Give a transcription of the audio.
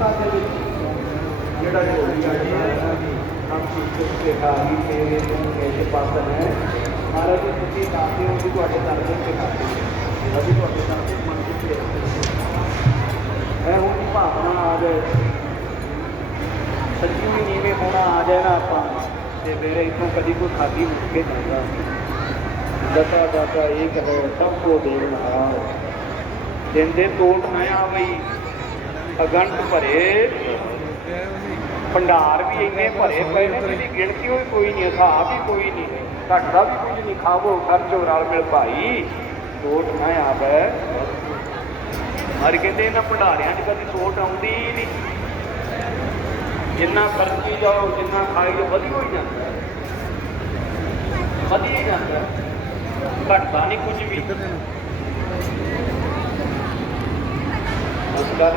ਸੰਤਾਂ ਦੇ ਵਿੱਚ ਜਿਹੜਾ ਢੋਲੀ ਆ ਜੀ ਹਮ ਸਿੱਖ ਕੇ ਹਾਰੀ ਤੇਰੇ ਤੋਂ ਕੈਸੇ ਪਾਸਨ ਹੈ ਮਹਾਰਾਜ ਜੀ ਤੁਸੀਂ ਦੱਸਦੇ ਹੋ ਕਿ ਤੁਹਾਡੇ ਦਰ ਦੇ ਉੱਤੇ ਖਾਤੇ ਅਸੀਂ ਤੁਹਾਡੇ ਦਰ ਤੇ ਮਨ ਕਿੱਥੇ ਹੈ ਹੁਣ ਭਾਵਨਾ ਆ ਜਾਏ ਸੱਚੀ ਵੀ ਨੀਵੇਂ ਹੋਣਾ ਆ ਜਾਏ ਨਾ ਆਪਾਂ ਤੇ ਮੇਰੇ ਇਥੋਂ ਕਦੀ ਕੋਈ ਖਾਦੀ ਉੱਠ ਕੇ ਜਾਂਦਾ ਦਤਾ ਦਾਤਾ ਏਕ ਹੈ ਸਭ ਕੋ ਦੇਣ ਹਾਰ ਦਿੰਦੇ ਤੋਟ ਨਾ ਆਵਈ ਅਗੰਤ ਭਰੇ। ਭੰਡਾਰ ਵੀ ਇੰਨੇ ਭਰੇ ਪਏ ਨੇ ਜਿਹਦੀ ਗਿਣਤੀ ਹੋਈ ਕੋਈ ਨਹੀਂ ਹਿਸਾਬ ਵੀ ਕੋਈ ਨਹੀਂ। ਘਟਦਾ ਵੀ ਕੁਝ ਨਹੀਂ ਖਾਵੋ ਖਰਚੋ ਰਲ ਮਿਲ ਭਾਈ। ਤੋਟ ਨਾ ਆਵੇ। ਹਰ ਕਹਿੰਦੇ ਇਹਨਾਂ ਭੰਡਾਰਿਆਂ 'ਚ ਕਦੀ ਤੋਟ ਆਉਂਦੀ ਹੀ ਨਹੀਂ। ਜਿੰਨਾ ਖਰਚੀ ਜਾਓ ਜਿੰਨਾ ਖਾਈ ਜਾਓ ਵਧੀ ਹੋਈ ਜਾਂਦਾ। ਵਧੀ ਹੀ ਜਾਂਦਾ। ਘਟਦਾ ਨਹੀਂ ਕੁਝ ਵੀ। ਉਸ ਗੱਲ